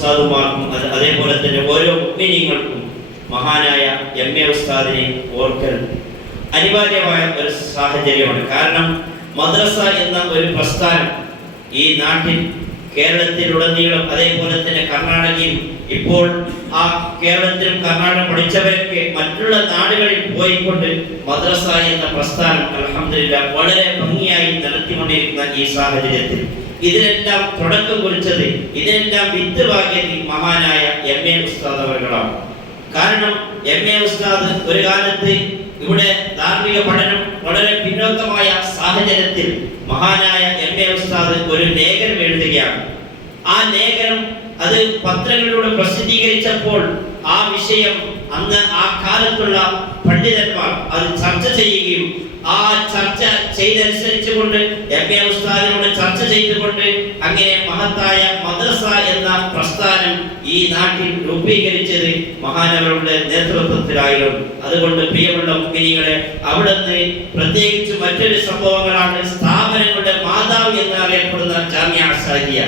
ഉസ്താദുമാർക്കും അതേപോലെ തന്നെ ഓരോ മുഅ്മിനീങ്ങൾക്കും മഹാനായ എം.എ. ഉസ്താദിനെ ഓർക്കൽ അനിവാര്യമായ ഒരു സാഹചര്യമാണ്. കാരണം മദ്രസ എന്ന ഒരു പ്രസ്ഥാനം ഈ നാട്ടിൽ കേരളത്തിലുടനീളം അതേപോലെ തന്നെ കർണാടകയിൽ ഇപ്പോൾ ആ കേരളത്തിലും കർണാടക പഠിച്ചവരൊക്കെ മറ്റുള്ള നാടുകളിൽ പോയിക്കൊണ്ട് മദ്രസ എന്ന പ്രസ്ഥാനം അൽഹംദുലില്ലാഹ് വളരെ ഭംഗിയായി നടത്തിക്കൊണ്ടിരിക്കുന്ന ഈ സാഹചര്യത്തിൽ ഇതിനെല്ലാം തുടക്കം കുറിച്ചത്, ഇതിനെല്ലാം വിത്ത് പാകിയത് മഹാനായ എം.എ. ഉസ്താദ് അവர்களാണ്. കാരണം എം.എ. ഉസ്താദ് ഒരു കാലത്ത് ഇവിടെ ധാർമ്മിക പഠനം വളരെ പിന്നോക്കമായ സാഹചര്യത്തിൽ മഹാനായ എം.എ. ഉസ്താദ് ഒരു ലേഖനം എഴുതുകയാണ്. ആ ലേഖനം അത് പത്രങ്ങളിലൂടെ പ്രസിദ്ധീകരിച്ചപ്പോൾ ആ വിഷയം അന്ന് ആ കാലത്തുള്ള പണ്ഡിതന്മാർ അത് ചർച്ച ചെയ്യുകയും ആ ചർച്ച ചെയ്തനുസരിച്ചുകൊണ്ട് എം.എ. ഉസ്താദിനോട് ചർച്ച ചെയ്തുകൊണ്ട് അങ്ങനെ മഹത്തായ മദ്രസ എന്ന പ്രസ്ഥാനം ഈ നാട്ടിൽ രൂപീകരിച്ചത് മഹാനവരുടെ നേതൃത്വത്തിലായിരുന്നു. അതുകൊണ്ട് പ്രിയമുള്ള മുഅ്മിനീങ്ങളെ, അവിടുന്ന് പ്രത്യേകിച്ച് മറ്റൊരു സംഭവങ്ങളാണ് സ്ഥാപനങ്ങളുടെ മാതാവ് എന്നറിയപ്പെടുന്ന ജാമിഅ സഅദിയ.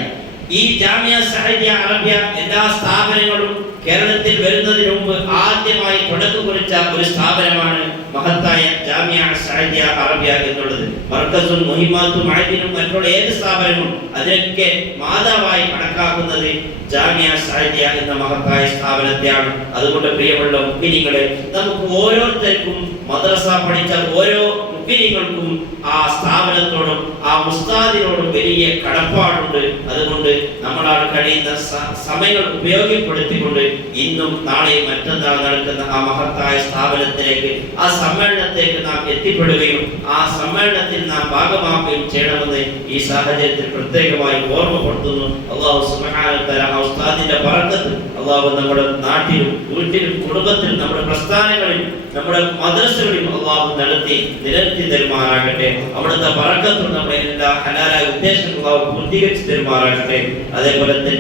ഈ ജാമിഅ സഅദിയ അറബിയ എല്ലാ സ്ഥാപനങ്ങളും കേരളത്തിൽ വരുന്നതിന് മുമ്പ് ആദ്യമായി തുടക്കം കുറിച്ച ഒരു സ്ഥാപനമാണ് മഹത്തായ ജാമിഅ സഅദിയ അറബിയ എന്നുള്ളത്. മർകസുൽ മുഹിമ്മാത്തും മഅദിനും മറ്റുള്ള ഏത് സ്ഥാപനവും അതിനൊക്കെ മാതാവായി കണക്കാക്കുന്നത് ജാമിഅ സഅദിയ എന്ന മഹത്തായ സ്ഥാപനത്തെയാണ്. അതുകൊണ്ട് പ്രിയമുള്ള മുഅ്മിനീങ്ങളെ, നമുക്ക് ഓരോരുത്തർക്കും മദ്രസ പഠിച്ച ഓരോ മുഅ്മിനീങ്ങൾക്കും ആ സ്ഥാപനത്തോടും ആ ഉസ്താദിനോടും വലിയ കടപ്പാടുണ്ട്. അതുകൊണ്ട് നമ്മളാൽ കഴിയുന്ന സമയങ്ങൾ ഉപയോഗപ്പെടുത്തിക്കൊണ്ട് ഇന്നും നാളെയും മറ്റന്നാൾ നടക്കുന്ന ആ മഹത്തായ സ്ഥാപനത്തിലേക്ക്, ആ സമ്മേളനത്തിലേക്ക് നാം എത്തിപ്പെടുകയും ആ സമ്മേളനത്തിൽ നാം ഭാഗമാക്കുകയും ചെയ്യണമെന്ന് ഈ സാഹചര്യത്തിൽ പ്രത്യേകമായി ഓർമ്മപ്പെടുത്തുന്നു. അല്ലാഹു സുബ്ഹാനഹു വ തആല ആ ഉസ്താദിന്റെ ബറക്കത്ത് അല്ലാഹു നമ്മുടെ നാട്ടിലും വീട്ടിലും കുടുംബത്തിലും നമ്മുടെ പ്രസ്ഥാനങ്ങളിലും നമ്മുടെ മദ്രസകളിലും അല്ലാഹു നിലനിർത്തി തരുമാറാകട്ടെ. അവിടുത്തെ ബറക്കത്ത് നമ്മുടെ എല്ലാ ഹലാലായ ഉദ്ദേശങ്ങളും അല്ലാഹു പൂർത്തീകരിച്ചു തരുമാറാകട്ടെ. അതേപോലെ തന്നെ